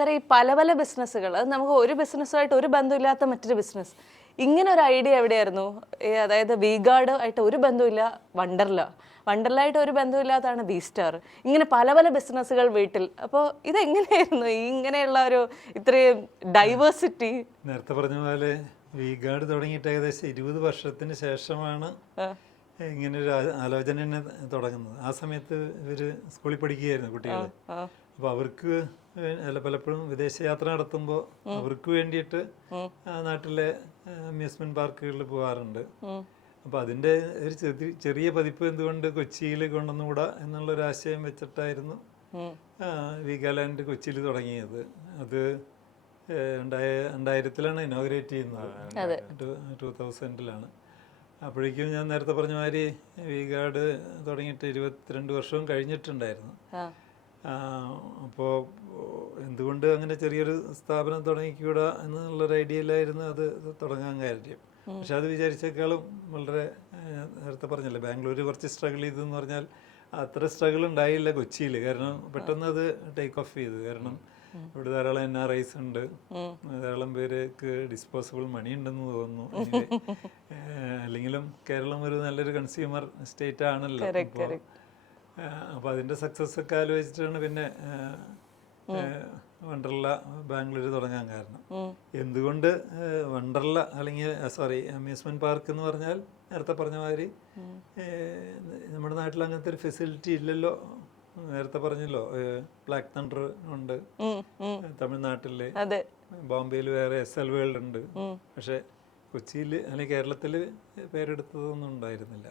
സാറേ ഈ പല പല ബിസിനസ്സുകൾ നമുക്ക് ഒരു ബിസിനസ്സുമായിട്ട് ഒരു ബന്ധമില്ലാത്ത മറ്റൊരു ബിസിനസ് ഇങ്ങനെ ഒരു ഐഡിയ എവിടെയായിരുന്നു? അതായത് വി ഗാർഡ് ആയിട്ട് ഒരു ബന്ധമില്ല, വണ്ടർലായിട്ട് ഒരു ബന്ധമില്ലാത്തതാണ് വി സ്റ്റാർ. ഇങ്ങനെ പല പല ബിസിനസ്സുകൾ വീട്ടിൽ. അപ്പോൾ ഇതെങ്ങനെയായിരുന്നു ഇങ്ങനെയുള്ള ഒരു ഇത്രയും ഡൈവേഴ്സിറ്റി? നേരത്തെ പറഞ്ഞ പോലെ വി ഗാർഡ് തുടങ്ങിയിട്ട് ഏകദേശം 20 വർഷത്തിന് ശേഷമാണ് ഇങ്ങനെ ഒരു ആലോചന തന്നെ തുടങ്ങുന്നത്. ആ സമയത്ത് ഇവർ സ്കൂളിൽ പഠിക്കുകയായിരുന്നു കുട്ടികൾ. അപ്പോൾ അവർക്ക് പലപ്പോഴും വിദേശയാത്ര നടത്തുമ്പോൾ അവർക്ക് വേണ്ടിയിട്ട് നാട്ടിലെ അമ്യൂസ്മെന്റ് പാർക്കുകളിൽ പോകാറുണ്ട്. അപ്പോൾ അതിൻ്റെ ഒരു ചെറിയ പതിപ്പ് എന്തുകൊണ്ട് കൊച്ചിയിൽ കൊണ്ടുവന്നുകൂടാ എന്നുള്ളൊരു ആശയം വെച്ചിട്ടായിരുന്നു വീഗാലാൻഡ് കൊച്ചിയിൽ തുടങ്ങിയത്. അത് 2000-ലാണ് ഇനോഗ്രേറ്റ് ചെയ്യുന്നത്, 2000-ലാണ്. അപ്പോഴേക്കും ഞാൻ നേരത്തെ പറഞ്ഞ മാതിരി വി ഗാർഡ് തുടങ്ങിയിട്ട് 22 വർഷവും കഴിഞ്ഞിട്ടുണ്ടായിരുന്നു. അപ്പോൾ എന്തുകൊണ്ട് അങ്ങനെ ചെറിയൊരു സ്ഥാപനം തുടങ്ങിക്കൂടാ എന്നുള്ളൊരു ഐഡിയയിലായിരുന്നു അത് തുടങ്ങാൻ കാര്യം. പക്ഷെ അത് വിചാരിച്ചേക്കാളും വളരെ, നേരത്തെ പറഞ്ഞല്ലേ, ബാംഗ്ലൂർ കുറച്ച് സ്ട്രഗിൾ ചെയ്തെന്ന് പറഞ്ഞാൽ അത്ര സ്ട്രഗിൾ ഉണ്ടായില്ല കൊച്ചിയിൽ. കാരണം പെട്ടെന്ന് അത് ടേക്ക് ഓഫ് ചെയ്തു. കാരണം ഇവിടെ ധാരാളം NRIs ഉണ്ട്, ധാരാളം പേർക്ക് ഡിസ്പോസിബിൾ മണി ഉണ്ടെന്ന് തോന്നുന്നു. അല്ലെങ്കിലും കേരളം ഒരു നല്ലൊരു കൺസ്യൂമർ സ്റ്റേറ്റ് ആണല്ലോ. അപ്പോൾ അതിൻ്റെ സക്സസ് ഒക്കെ ആലോചിച്ചിട്ടാണ് പിന്നെ വണ്ടർല ബാംഗ്ലൂർ തുടങ്ങാൻ കാരണം. എന്തുകൊണ്ട് വണ്ടർല അല്ലെങ്കിൽ അമ്യൂസ്മെന്റ് പാർക്ക് എന്ന് പറഞ്ഞാൽ നേരത്തെ പറഞ്ഞ മാതിരി നമ്മുടെ നാട്ടിൽ അങ്ങനത്തെ ഒരു ഫെസിലിറ്റി ഇല്ലല്ലോ. നേരത്തെ പറഞ്ഞല്ലോ, ബ്ലാക്ക് തണ്ടർ ഉണ്ട് തമിഴ്നാട്ടില്, ബോംബെയിൽ വേറെ SL വേൾഡ് ഉണ്ട്. പക്ഷെ കൊച്ചിയിൽ അല്ലെങ്കിൽ കേരളത്തിൽ പേരെടുത്തതൊന്നും ഉണ്ടായിരുന്നില്ല.